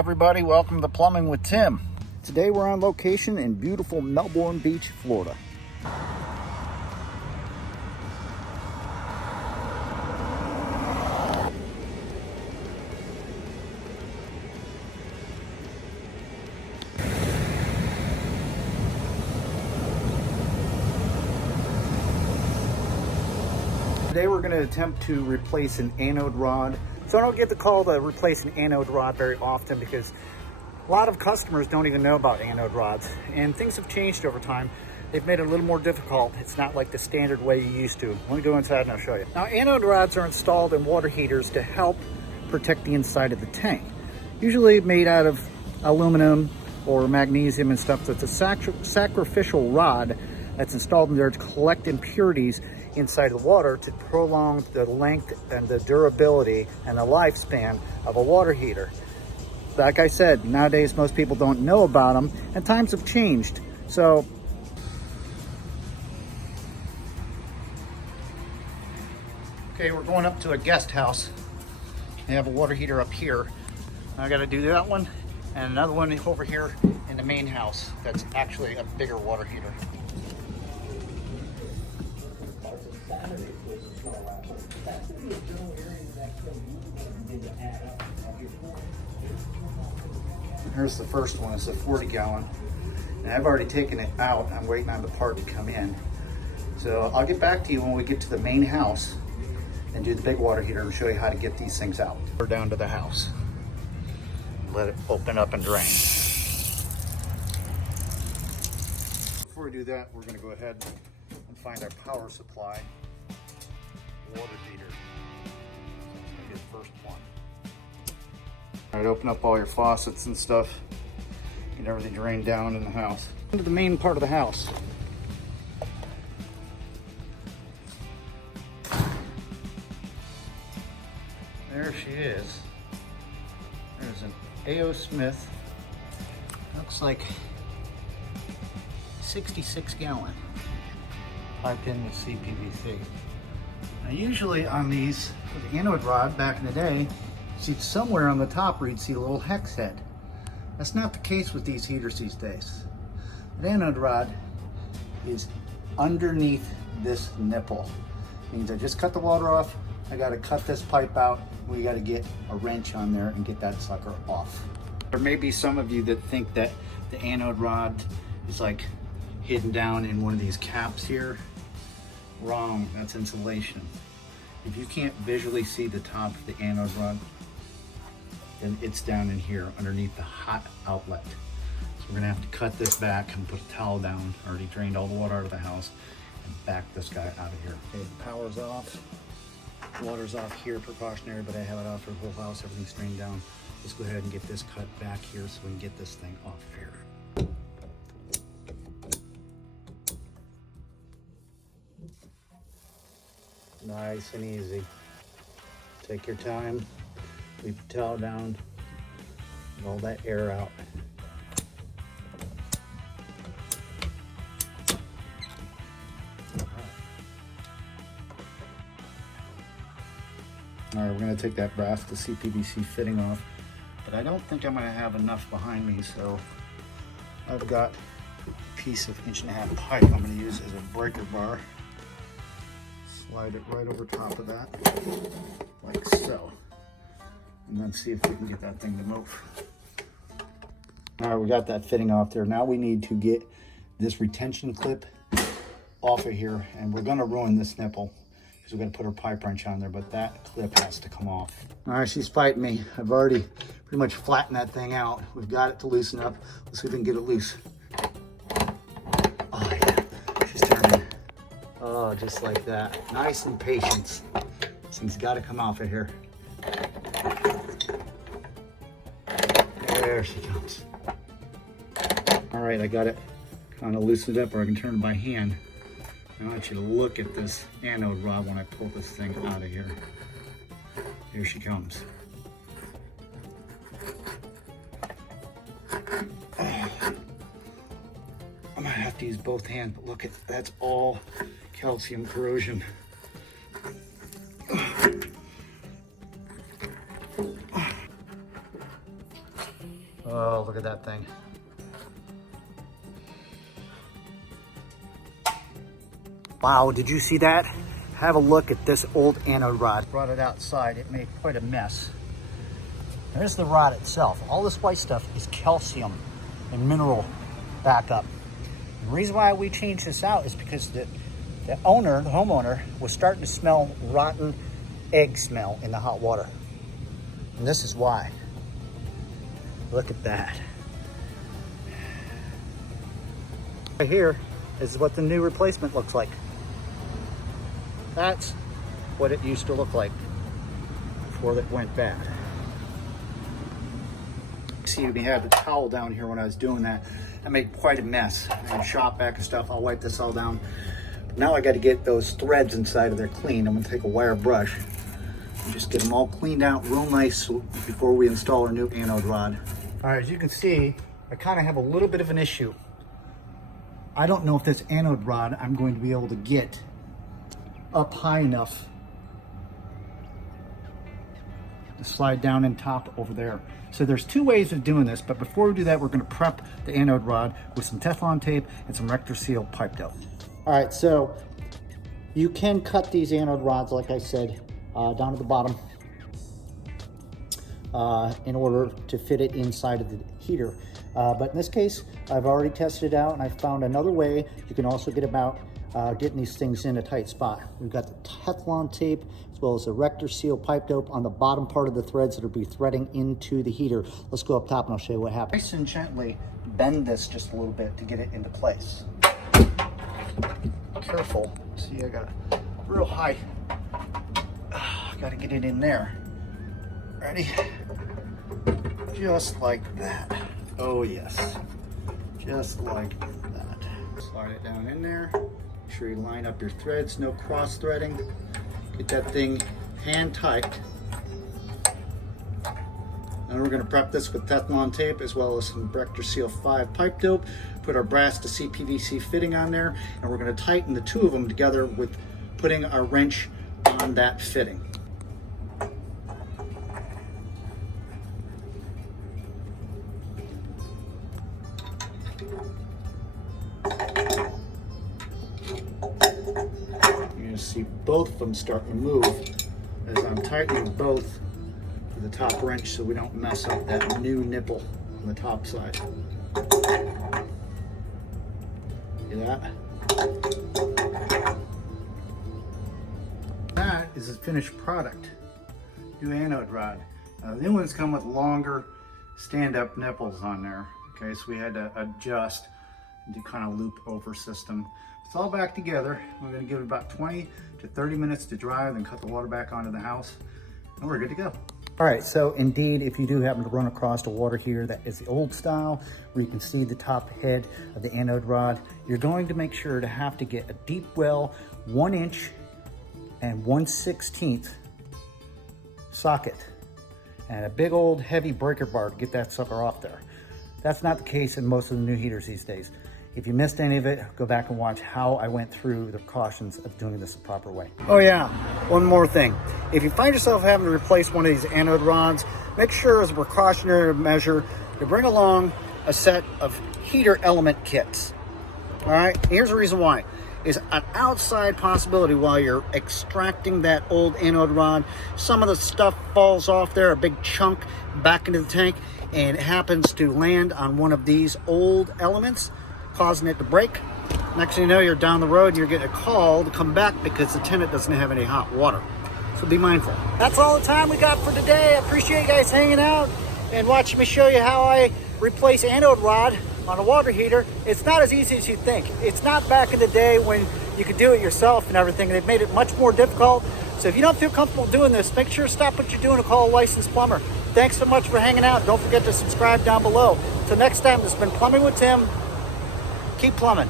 everybody, welcome to Plumbing with Tim. Today we're on location in beautiful Melbourne Beach, Florida. Today we're going to attempt to replace an anode rod. So I don't get the call to replace an anode rod very often because a lot of customers don't even know about anode rods, and things have changed over time. They've made it a little more difficult. It's not like the standard way you used to. Let me go inside and I'll show you. Now, anode rods are installed in water heaters to help protect the inside of the tank. Usually made out of aluminum or magnesium and stuff. So it's a sacrificial rod that's installed in there to collect impurities inside the water to prolong the length and the durability and the lifespan of a water heater. Like I said, nowadays most people don't know about them, and times have changed. So okay, we're going up to a guest house. They have a water heater up here. I got to do that one and another one over here in the main house that's actually a bigger water heater. Here's the first one. It's a 40 gallon. And I've already taken it out. I'm waiting on the part to come in. So I'll get back to you when we get to the main house and do the big water heater and show you how to get these things out. We're down to the house. Let it open up and drain. Before we do that, we're going to go ahead and find our power supply water heater. That's going to be the first one. All right, open up all your faucets and stuff. Get everything drained down in the house. Into the main part of the house. There she is. There's an A.O. Smith. Looks like 66 gallon. Piped in with CPVC. Now usually on these, with the anode rod back in the day, see somewhere on the top where you'd see a little hex head. That's not the case with these heaters these days. The anode rod is underneath this nipple. It means I just cut the water off, I gotta cut this pipe out, we gotta get a wrench on there and get that sucker off. There may be some of you that think that the anode rod is like hidden down in one of these caps here. Wrong, that's insulation. If you can't visually see the top of the anode rod, then it's down in here underneath the hot outlet. So we're gonna have to cut this back and put a towel down. Already drained all the water out of the house and back this guy out of here. Okay, the power's off. Water's off here, precautionary, but I have it off for the whole house. Everything's drained down. Let's go ahead and get this cut back here so we can get this thing off here. Nice and easy. Take your time. Leave the towel down, get all that air out. All right, we're gonna take that brass, the CPVC fitting off, but I don't think I'm gonna have enough behind me, so I've got a piece of 1.5 inch pipe I'm gonna use as a breaker bar. Slide it right over top of that, like so. And then see if we can get that thing to move. All right, we got that fitting off there. Now we need to get this retention clip off of here, and we're gonna ruin this nipple because we're gonna put our pipe wrench on there, but that clip has to come off. All right, she's fighting me. I've already pretty much flattened that thing out. We've got it to loosen up. Let's see if we can get it loose. Oh yeah, she's turning. Oh, just like that. Nice and patient. This thing's gotta come off of here. There she comes. All right, I got it kind of loosened up, or I can turn it by hand. I want you to look at this anode rod when I pull this thing out of here. Here she comes. I might have to use both hands, but look at, that's all calcium corrosion. Oh, look at that thing. Wow, did you see that? Have a look at this old anode rod. Brought it outside, it made quite a mess. There's the rod itself. All this white stuff is calcium and mineral backup. The reason why we changed this out is because the homeowner, was starting to smell rotten egg smell in the hot water. And this is why. Look at that. Right here is what the new replacement looks like. That's what it used to look like before it went bad. See, we had the towel down here when I was doing that. I made quite a mess. And shop vac and stuff. I'll wipe this all down. Now I got to get those threads inside of there clean. I'm going to take a wire brush and just get them all cleaned out real nice before we install our new anode rod. All right, as you can see, I kind of have a little bit of an issue. I don't know if this anode rod I'm going to be able to get up high enough to slide down and top over there. So there's two ways of doing this, but before we do that, we're going to prep the anode rod with some Teflon tape and some Rector Seal pipe dope. All right, so you can cut these anode rods, like I said, down to the bottom in order to fit it inside of the heater. But in this case, I've already tested it out and I found another way. You can also get about getting these things in a tight spot. We've got the Teflon tape as well as the Rector Seal pipe dope on the bottom part of the threads that will be threading into the heater. Let's go up top and I'll show you what happens. Nice and gently bend this just a little bit to get it into place. Careful. See, I got a real high. Got to get it in there. Ready? Just like that. Oh yes. Just like that. Slide it down in there. Make sure you line up your threads, no cross threading. Get that thing hand tight. And we're going to prep this with Teflon tape as well as some Rector Seal 5 pipe dope. Put our brass to CPVC fitting on there, and we're going to tighten the two of them together with putting our wrench on that fitting. You're going to see both of them start to move as I'm tightening both to the top wrench so we don't mess up that new nipple on the top side. See that? That is a finished product. New anode rod. The new ones come with longer stand-up nipples on there. Okay, so we had to adjust and do kind of loop over system. It's all back together. We're going to give it about 20 to 30 minutes to dry, then cut the water back onto the house, and we're good to go. All right, so indeed, if you do happen to run across a water heater that is the old style, where you can see the top head of the anode rod, you're going to make sure to have to get a deep well, 1 inch and 1/16 socket, and a big old heavy breaker bar to get that sucker off there. That's not the case in most of the new heaters these days. If you missed any of it, go back and watch how I went through the precautions of doing this the proper way. Oh yeah, one more thing. If you find yourself having to replace one of these anode rods, make sure as a precautionary measure to bring along a set of heater element kits. All right, here's the reason why. Is an outside possibility while you're extracting that old anode rod, some of the stuff falls off there, a big chunk back into the tank, and it happens to land on one of these old elements, causing it to break. Next thing you know, you're down the road and you're getting a call to come back because the tenant doesn't have any hot water. So be mindful. That's all the time we got for today. I appreciate you guys hanging out and watching me show you how I replace anode rod on a water heater. It's not as easy as you think. It's not back in the day when you could do it yourself and everything. They've made it much more difficult. So if you don't feel comfortable doing this, make sure to stop what you're doing and call a licensed plumber. Thanks so much for hanging out. Don't forget to subscribe down below. Until next time, this has been Plumbing with Tim. Keep plumbing.